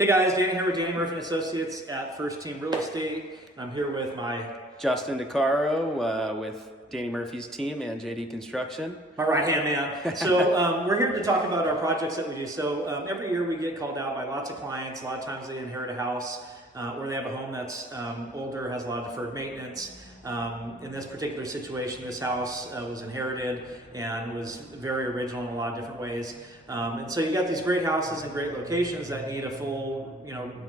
Hey guys, Danny here with Danny Murphy and Associates at First Team Real Estate. I'm here with my Justin DeCaro with Danny Murphy's team and JD Construction. my right-hand man. So we're here to talk about our projects that we do. So every year we get called out by lots of clients. A lot of times they inherit a house or they have a home that's older, has a lot of deferred maintenance. In this particular situation, this house was inherited and was very original in a lot of different ways. And so you got these great houses and great locations that need a full,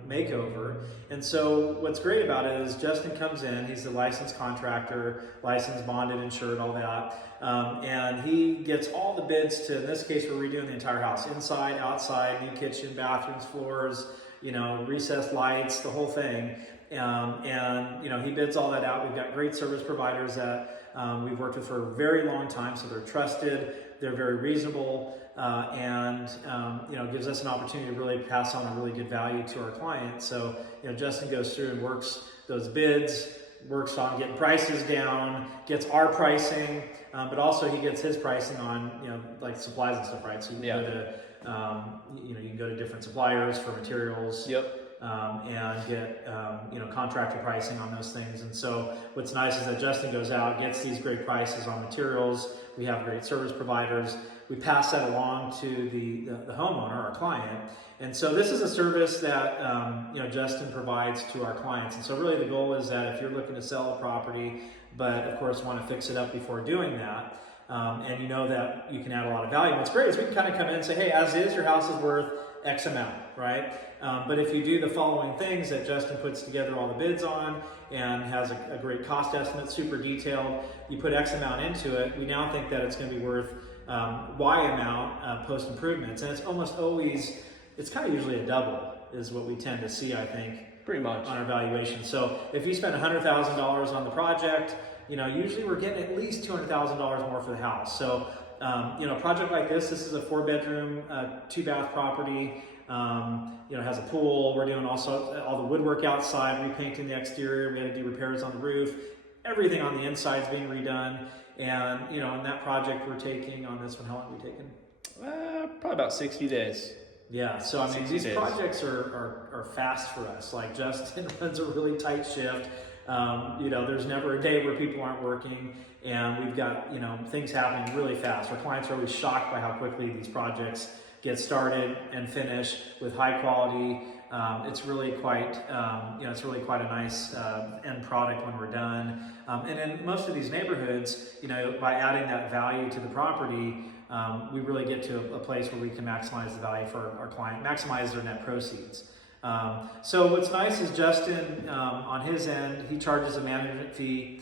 makeover. And so what's great about it is Justin comes in, he's the licensed contractor, licensed, bonded, insured, all that. And he gets all the bids to, in this case, we're redoing the entire house, inside, outside, new kitchen, bathrooms, floors, recessed lights, the whole thing. He bids all that out. We've got great service providers that we've worked with for a very long time, so they're trusted, they're very reasonable, and gives us an opportunity to really pass on a really good value to our clients. So Justin goes through and works those bids, works on getting prices down, gets our pricing, but also he gets his pricing on like supplies and stuff, right? So you can go to you can go to different suppliers for materials. Yep. And get contractor pricing on those things. And so what's nice is that Justin goes out, gets these great prices on materials. We have great service providers. We pass that along to the homeowner, our client. And so this is a service that Justin provides to our clients. And so really the goal is that if you're looking to sell a property, but of course want to fix it up before doing that, and you know that you can add a lot of value. What's great is we can kind of come in and say, hey, as is, your house is worth X amount, right? But if you do the following things that Justin puts together all the bids on and has a great cost estimate, super detailed, you put X amount into it, we now think that it's going to be worth Y amount post improvements. And it's almost always, it's kind of usually a double is what we tend to see, I think. Pretty much. On our valuation. So if you spend $100,000 on the project, usually we're getting at least $200,000 more for the house. So, a project like this is a 4-bedroom, 2-bath property. Has a pool. We're doing also all the woodwork outside, repainting the exterior. We had to do repairs on the roof. Everything on the inside is being redone. And, in that project we're taking on this one, how long are we taking? Probably about 60 days. Yeah, so I mean, these projects are fast for us. Like Justin runs a really tight shift. There's never a day where people aren't working, and we've got, things happening really fast. Our clients are always shocked by how quickly these projects get started and finish with high quality. It's really quite, a nice end product when we're done. And in most of these neighborhoods, by adding that value to the property, we really get to a place where we can maximize the value for our client, maximize their net proceeds. So what's nice is Justin, on his end, he charges a management fee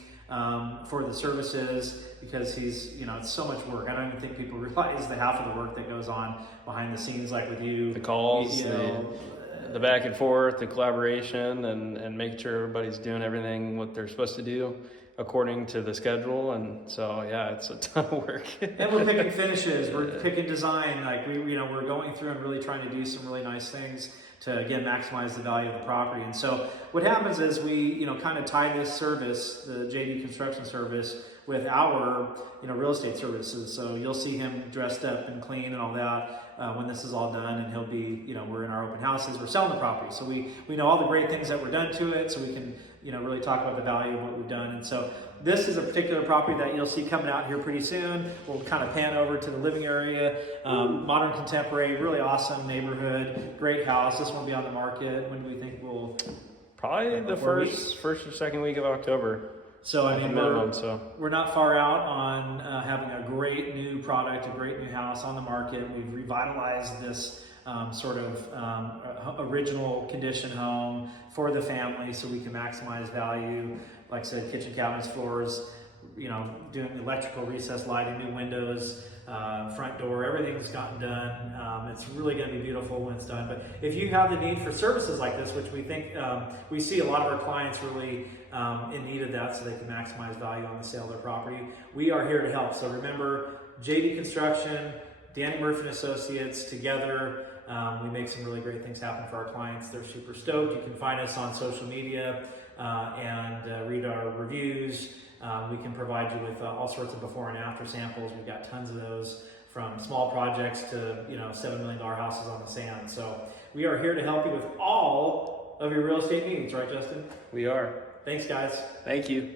for the services because he's, it's so much work. I don't even think people realize the half of the work that goes on behind the scenes, like with you. The calls, the back and forth, the collaboration, and making sure everybody's doing everything what they're supposed to do according to the schedule. And so, yeah, it's a ton of work. And we're picking finishes, we're picking design, like we're going through and really trying to do some really nice things to, again, maximize the value of the property. And so what happens is we, kind of tie this service, the JD construction service, with our, real estate services. So you'll see him dressed up and clean and all that when this is all done, and he'll be, we're in our open houses, we're selling the property. So we know all the great things that were done to it, so we can, really talk about the value of what we've done. And so this is a particular property that you'll see coming out here pretty soon. We'll kind of pan over to the living area, modern contemporary, really awesome neighborhood, great house. This one will be on the market. When do we think we'll? Probably the first or second week of October. So I mean, we're not far out on having a great new product, a great new house on the market. We've revitalized this original condition home for the family, so we can maximize value. Like I said, kitchen cabinets, floors, doing electrical recessed lighting, new windows, front door, everything's gotten done. It's really going to be beautiful when it's done. But if you have the need for services like this, which we think, we see a lot of our clients really in need of that so they can maximize value on the sale of their property, we are here to help. So remember, JD Construction, Danny Murphy and Associates, together, we make some really great things happen for our clients. They're super stoked. You can find us on social media and read our reviews. We can provide you with all sorts of before and after samples. We've got tons of those, from small projects to $7 million houses on the sand. So we are here to help you with all of your real estate needs, right, Justin? We are. Thanks, guys. Thank you.